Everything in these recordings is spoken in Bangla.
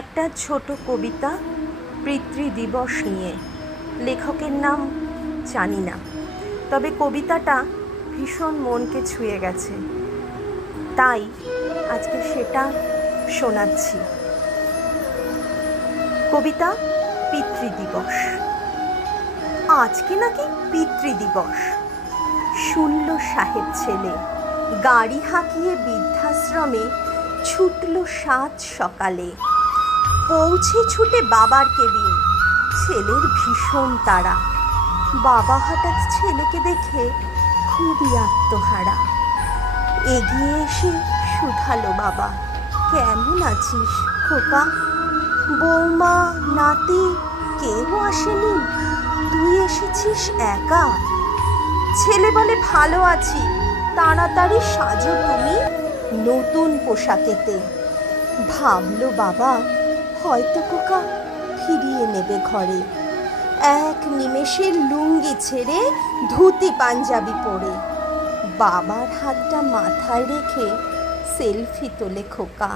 একটা ছোট কবিতা পিতৃদিবস নিয়ে। লেখকের নাম জানি না, তবে কবিতাটা ভীষণ মনকে ছুঁয়ে গেছে, তাই আজকে সেটা শোনাচ্ছি। কবিতা পিতৃদিবস। আজকে নাকি পিতৃদিবস। শুনল সাহেব ছেলে, গাড়ি হাঁকিয়ে বৃদ্ধাশ্রমে ছুটল সাত সকালে। পৌঁছে ছুটে বাবার কেবিন, ছেলের ভীষণ তাড়া। বাবা হঠাৎ ছেলেকে দেখে খুবই আত্মহারা। এগিয়ে এসে শুধালো বাবা, কেমন আছিস খোকা? বৌমা নাতি কেউ আসেনি, তুই এসেছিস একা? ছেলে বলে, ভালো আছি, তাড়াতাড়ি সাজো তুমি নতুন পোশাকেতে। ভাবলো বাবা, হয়তো খোকা ফিরিয়ে নেবে ঘরে। এক নিমেষে লুঙ্গি ছেড়ে ধুতি পাঞ্জাবি পরে বাবার হাতটা মাথায় রেখে সেলফি তোলে খোকা।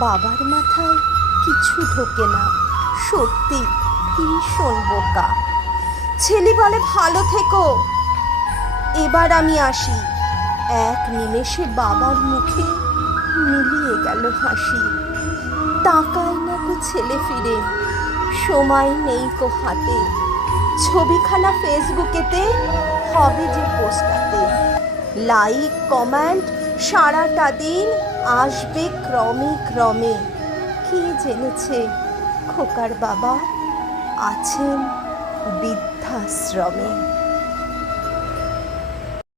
বাবার মাথায় কিছু ঢোকে না, সত্যি ভীষণ বোকা। ছেলে বলে, ভালো থেকো, এবার আমি আসি। এক নিমেষে বাবার মুখে মিলিয়ে গেল হাসি। তাকায় না কো ছেলে ফিরে, সময় নেই কো হাতে। ছবিখানা ফেসবুকেতে হবে যে পোস্টাতে। লাইক কমেন্ট সারাটা দিন আসবে ক্রমে ক্রমে। কে জেনেছে খোকার বাবা আছেন বৃদ্ধাশ্রমে।